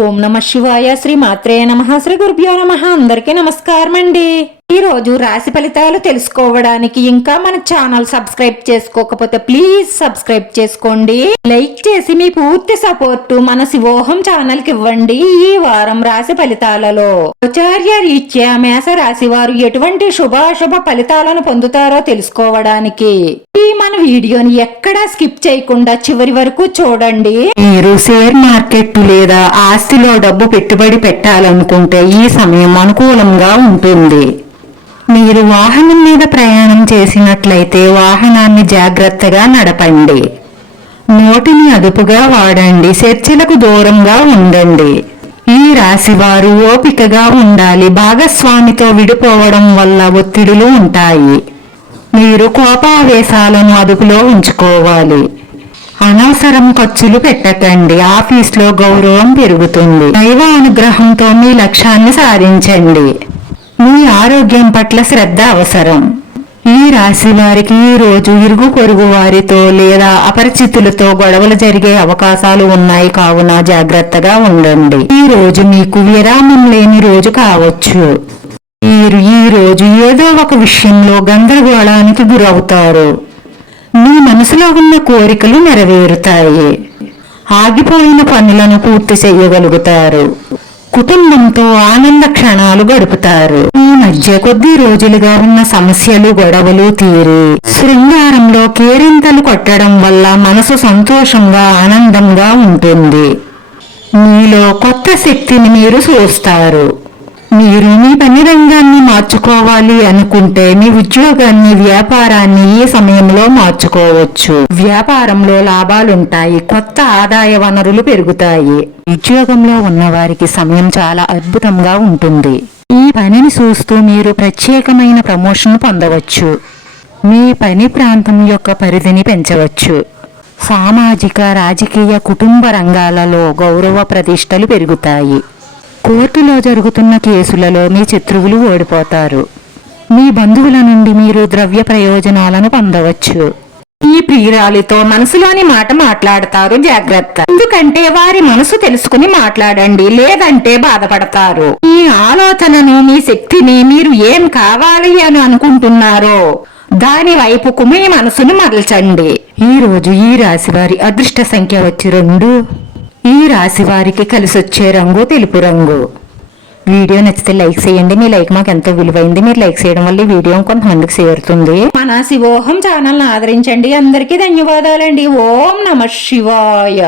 ఓం నమ శివాయ శ్రీ మాత్రే నమ. శ్రీ గురుభ్యో నమ. అందరికీ నమస్కారం అండి ఈ రోజు రాశి ఫలితాలు తెలుసుకోవడానికి ఇంకా మన ఛానల్ సబ్స్క్రైబ్ చేసుకోకపోతే ప్లీజ్ సబ్స్క్రైబ్ చేసుకోండి. లైక్ చేసి మీ పూర్తి సపోర్ట్ మన శివోహం ఛానల్కి ఇవ్వండి ఈ వారం రాశి ఫలితాలలో. ఆచార్య రీత్యా మేష రాశి వారు ఎటువంటి శుభాశుభ ఫలితాలను పొందుతారో తెలుసుకోవడానికి. ఈ మన వీడియోని ఎక్కడా స్కిప్ చేయకుండా చివరి వరకు చూడండి. మీరు షేర్ మార్కెట్ లేదా ఆస్తిలో డబ్బు పెట్టుబడి పెట్టాలనుకుంటే ఈ సమయం అనుకూలంగా ఉంటుంది. మీరు వాహనం మీద ప్రయాణం చేసినట్లయితే వాహనాన్ని జాగ్రత్తగా నడపండి. నోటిని అదుపుగా వాడండి చర్చలకు దూరంగా ఉండండి. ఈ రాశి వారు ఓపికగా ఉండాలి భాగస్వామితో విడిపోవడం వల్ల ఒత్తిడులు ఉంటాయి. మీరు కోపావేశాలను అదుపులో ఉంచుకోవాలి. అనవసరం ఖర్చులు పెట్టకండి. ఆఫీస్లో గౌరవం పెరుగుతుంది. దైవ అనుగ్రహంతో మీ లక్ష్యాన్ని సాధించండి. మీ ఆరోగ్యం పట్ల శ్రద్ధ అవసరం. ఈ రాశి వారికి ఈ రోజు ఇరుగు పొరుగు వారితో లేదా అపరిచితులతో గొడవలు జరిగే అవకాశాలు ఉన్నాయి. కావున జాగ్రత్తగా ఉండండి. ఈ రోజు మీకు విరామం లేని రోజు కావచ్చు. మీరు ఈ రోజు ఏదో ఒక విషయంలో గందరగోళానికి గురవుతారు. మీ మనసులో ఉన్న కోరికలు నెరవేరుతాయి. ఆగిపోయిన పనులను పూర్తి చేయగలుగుతారు. కుటుంబంతో ఆనంద క్షణాలు గడుపుతారు. ఈ మధ్య కొద్ది రోజులుగా ఉన్న సమస్యలు గొడవలు తీరి శృంగారంలో కేరింతలు కొట్టడం వల్ల మనసు సంతోషంగా ఆనందంగా ఉంటుంది. మీలో కొత్త శక్తిని మీరు చూస్తారు మీరు మీ పని రంగాన్ని మార్చుకోవాలి అనుకుంటే మీ ఉద్యోగాన్ని వ్యాపారాన్ని ఈ సమయంలో మార్చుకోవచ్చు? వ్యాపారంలో లాభాలుంటాయి కొత్త ఆదాయ వనరులు పెరుగుతాయి. ఉద్యోగంలో ఉన్న వారికి సమయం చాలా అద్భుతంగా ఉంటుంది. ఈ పనిని చూస్తూ మీరు ప్రత్యేకమైన ప్రమోషన్ పొందవచ్చు. మీ పని ప్రాంతం యొక్క పరిధిని పెంచవచ్చు. సామాజిక రాజకీయ కుటుంబ రంగాలలో గౌరవ ప్రతిష్టలు పెరుగుతాయి. కోర్టులో జరుగుతున్న కేసులలో మీ శత్రువులు ఓడిపోతారు. మీ బంధువుల నుండి మీరు ద్రవ్య ప్రయోజనాలను పొందవచ్చు. ఈ ప్రియురాలితో మనసులోని మాట మాట్లాడతారు జాగ్రత్త. ఎందుకంటే వారి మనసు తెలుసుకుని మాట్లాడండి లేదంటే బాధపడతారు. ఈ ఆలోచనను మీ శక్తిని మీరు ఏం కావాలి అని అనుకుంటున్నారో దాని వైపుకు మీ మనసును మరల్చండి. ఈ రోజు ఈ రాశి వారి అదృష్ట సంఖ్య వచ్చి రెండు. ఈ రాశి వారికి కలిసొచ్చే రంగు తెలుపు రంగు. వీడియో నచ్చితే లైక్ చేయండి. మీ లైక్ మాకు ఎంతో విలువైంది మీరు లైక్ చేయడం వల్ల వీడియో కొంతమందికి చేరుతుంది. మన శివోహం ఛానల్ ఆదరించండి. అందరికీ ధన్యవాదాలండి. ఓం నమ శివాయ.